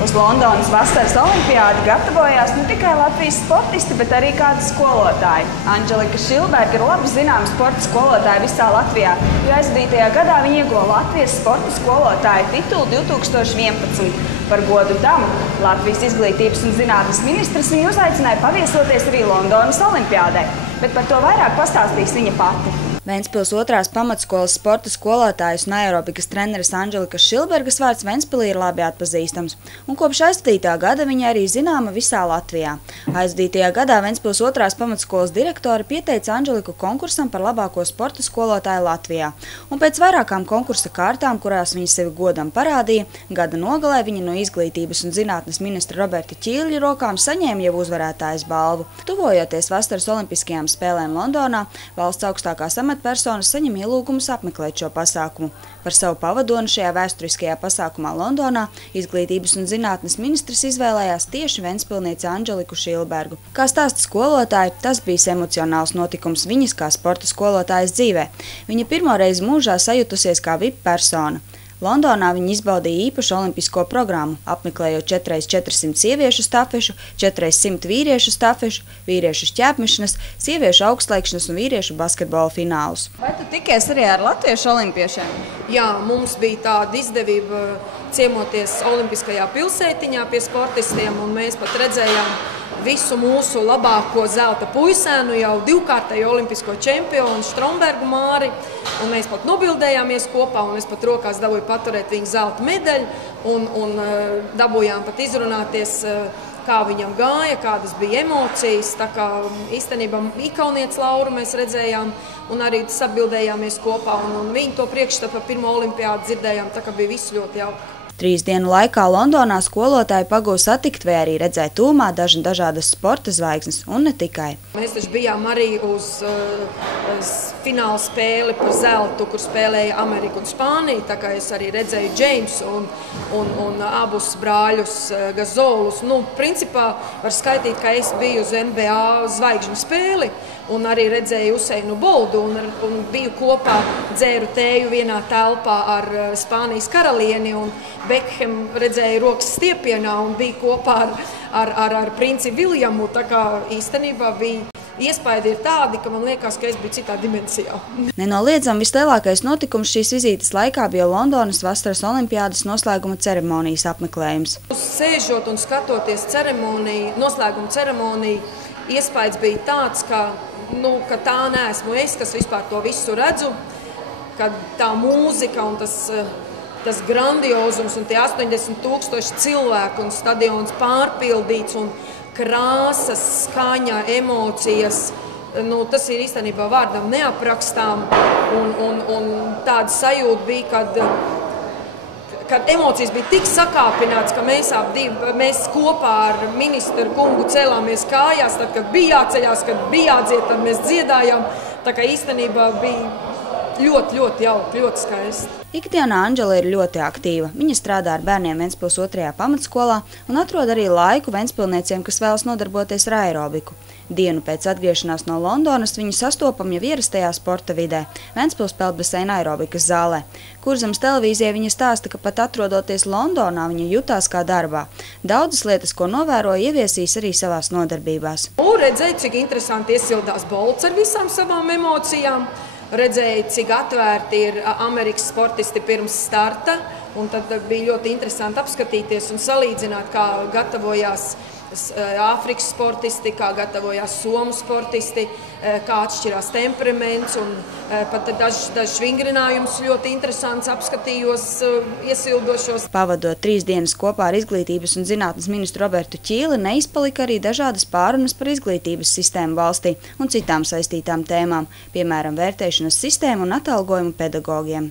Uz Londonas vasaras olimpiādi gatavojās ne tikai Latvijas sportisti, bet arī kādi skolotāji. Anģelika Šilberga ir labi zināma sporta skolotāja visā Latvijā, jo aizvadītajā gadā viņa ieguva Latvijas sporta skolotāja titulu 2011. Par godu tam Latvijas izglītības un zinātnes ministrs viņu uzaicināja paviesoties arī Londonas olimpiādē, bet par to vairāk pastāstīs viņa pati. Ventspils 2. pamatskolas sporta skolotājas un aerobikas treneris Anģelikas Šilbergas vārds Ventspilī ir labi atpazīstams, un kopš aizvadītā gada viņa arī zināma visā Latvijā. Aizvadītajā gadā Ventspils 2. pamatskolas direktori pieteica Anģeliku konkursam par labāko sporta skolotāju Latvijā, un pēc vairākām konkursa kārtām, kurās viņa sevi godam parādīja, gada nogalē viņa no izglītības un zinātnes ministra Roberta Ķīļa rokām saņēma jau uzvarētājas balvu. Tuvojoties vasaras olimpiskajām spēlēm Londonā, valsts augstākās amatpersonas saņem ielūgumus apmeklēt šo pasākumu. Par savu pavadonu šajā vēsturiskajā pasākumā Londonā izglītības un zinātnes ministrs izvēlējās tieši ventspilnieci Anģeliku Šilbergu. Kā stāsta skolotāji, tas bija emocionāls notikums viņas kā sporta skolotājas dzīvē. Viņa pirmoreiz mūžā sajutusies kā VIP persona. Londonā viņa izbaudīja īpašu olimpisko programmu, apmeklējot 4x400 sieviešu stafešu, 4x100 vīriešu stafešu, vīriešu šķēpmešanas, sieviešu augstleikšanas un vīriešu basketbola finālus. Vai tu tikies arī ar latviešu olimpiešiem? Jā, mums bija tāda izdevība ciemoties olimpiskajā pilsētiņā pie sportistiem, un mēs pat redzējām visu mūsu labāko zelta puisēnu, jau divkārtēju olimpisko čempionu Strombergu Māri, un mēs pat nobildējāmies kopā, un es pat rokās dabūju paturēt viņa zelta medaļu, un dabūjām pat izrunāties, kā viņam gāja, kādas bija emocijas. Tā kā īstenībā ikaunietes Lauru mēs redzējām, un arī sabildējāmies kopā, un viņu to priekšstatu par pirmo olimpiādu dzirdējām, tā kā bija viss ļoti jauki. 3 dienu laikā Londonā skolotāji pagūs satikt vai arī redzēt tūmā dažādas sporta zvaigznes, un ne tikai. Mēs taču bijām arī uz fināla spēli par zeltu, kur spēlēja Amerika un Spānija, tā kā es arī redzēju Džeimsu un abus brāļus Gazolus. Principā var skaitīt, ka es biju uz NBA zvaigžņu spēli, un arī redzēju Useinu Boldu, un biju kopā, dzēru tēju vienā telpā ar Spānijas karalieni, un Beckham redzēja rokas stiepienā un bija kopā ar princi Viljamu. Tā kā īstenībā bija iespaidi ir tādi, ka man liekas, ka es biju citā dimensijā. Nenoliedzami vislielākais notikums šīs vizītes laikā bija Londonas vasaras olimpiādas noslēguma ceremonijas apmeklējums. Sēžot un skatoties noslēguma ceremoniju, iespaids bija tāds, ka tā neesmu es, kas vispār to visu redzu, ka tā mūzika un tas grandiozums un tie 80,000 cilvēku un stadions pārpildīts un krāsas, skaņa, emocijas. Tas ir īstenībā vārdam neaprakstām, un tāda sajūta bija, kad emocijas bija tik sakāpināts, ka mēs kopā ar ministru kungu celāmies kājās, tad, kad bija jāceļās, kad bija jādzied, tad mēs dziedājām. Tā kā īstenībā bija ļoti, ļoti jauki, ļoti skaisti. Ikdienā Anģela ir ļoti aktīva. Viņa strādā ar bērniem Ventspils 2. pamatskolā un atrod arī laiku ventspilnieciem, kas vēlas nodarboties ar aerobiku. Dienu pēc atgriešanās no Londonas viņu sastopam jau ierastajā sporta vidē, Ventspils peldbaseina aerobikas zālē. Kurzemes televīzijai viņa stāsta, ka pat atrodoties Londonā viņa jutās kā darbā. Daudzas lietas, ko novēroja, ieviesīs arī savās nodarbībās. Redzēju, cik interesanti iesildās bolts ar visām savām emocijām. Redzēju, cik atvērti ir Amerikas sportisti pirms starta, un tad bija ļoti interesanti apskatīties un salīdzināt, kā gatavojās Āfrikas sportisti, kā gatavojās Somu sportisti, kā atšķirās temperaments, un pat dažs vingrinājums ļoti interesants apskatījos, iesildošos. Pavadot 3 dienas kopā ar izglītības un zinātnes ministru Robertu Ķīli, neizpalika arī dažādas pārunas par izglītības sistēmu valstī un citām saistītām tēmām, piemēram, vērtēšanas sistēmu un atalgojumu pedagogiem.